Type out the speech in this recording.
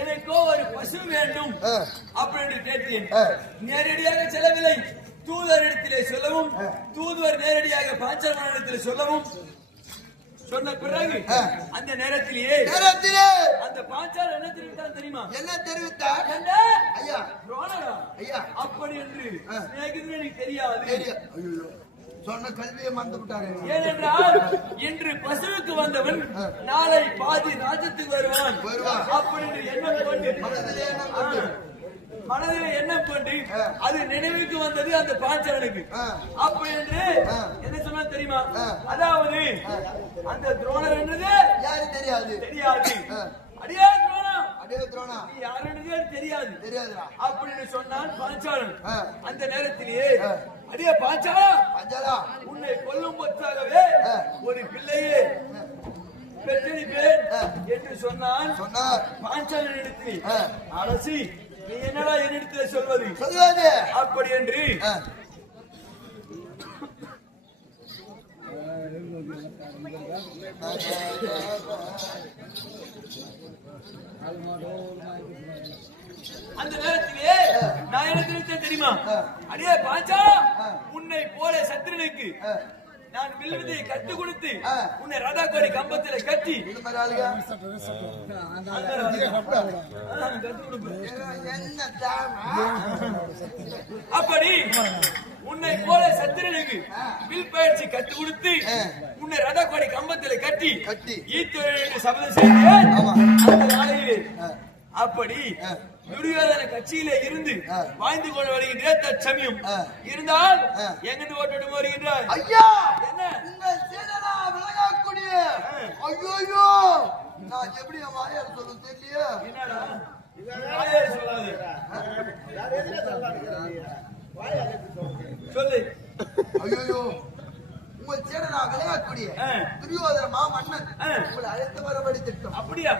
எனக்கோ ஒரு பசு வேண்டும் அப்படின்னு கேட்டேன். நேரடியாக செல்லவில்லை. தூதர் இடத்திலே சொல்லவும், தூதுவர் நேரடியாக பாஞ்சாலனிடத்தில் சொல்லவும் சொன்ன பிறகு அந்த நேரத்திலேயே அந்த பாஞ்சாலன் என்ன தெரிவித்தார் தெரியுமா? என்ன தெரிவித்தார்? ஐயா துரோணரா ஐயா அப்படி என்று எனக்கு தெரியாது. சொன்ன கல்வியை மறந்து விட்டாரு. ஏனென்றால் இன்று பசுவுக்கு வந்தவன் நாளை பாதி ராஜ்யத்துக்கு வருவான் அப்படின்னு எண்ணம் கொண்டு மனதிலே எண்ணம் கொண்டு அது நினைவுக்கு வந்தது அந்த பாஞ்சாலனுக்கு. அப்படி என்று என்ன சொன்னா தெரியுமா? அதாவது அந்த துரோணர் என்றது யாரு தெரியாது தெரியாது. அடியே துரோணா, அடியே துரோணா, நீ யாருன்னு தெரியாது தெரியாதுடா அப்படின்னு சொன்னான் பாஞ்சாலன். அந்த நேரத்திலேயே அடியே பாஞ்சாலா, பாஞ்சாலா, உன்னை கொல்லும் பொருட்டாகவே ஒரு பிள்ளையே பெற்றெடுப்பேன் என்று சொன்னான். பாஞ்சாலன் இடத்தில் அரசி நீ என்னடா என்னிடத்துல சொல்வது அப்படி என்று அந்த நேரத்திலே நான் என்ன தெரிவித்தேன் தெரியுமா? அடியே பாஞ்சாலா, உன்னை போல சத்திரனுக்கு நான் வில்வித்தையை கற்றுக் கொடுத்து உன்னை ரதாக்கோடி கம்பத்தில கட்டி அப்படி உன்னை போல சத்திரனுக்கு வில் பயிற்சி கற்றுக் கொடுத்து உன்னை ரதாக்கோடி கம்பத்தில கட்டி ஈத்துறை சபதம் செய்தேன். அப்படி துரியோதன கட்சியிலே இருந்து வாழ்ந்து கொண்டு வருகின்ற தற்சமயம் இருந்தால் எங்கிட்டு ஓட்டு வருகின்றார். ஐயா என்ன உங்கள் சேனலா விலகக்கூடிய ஐயோ நான் எப்படி வாயால் சொல்ல தெரியல. என்னடா வாயால் சொல்லாது சொல்லு. ஐயோ உங்கள் சேனலா விலகக்கூடிய துரியோதன மாமன்னன் உங்களை அழைத்து வரபடி திட்டம். அப்படியா?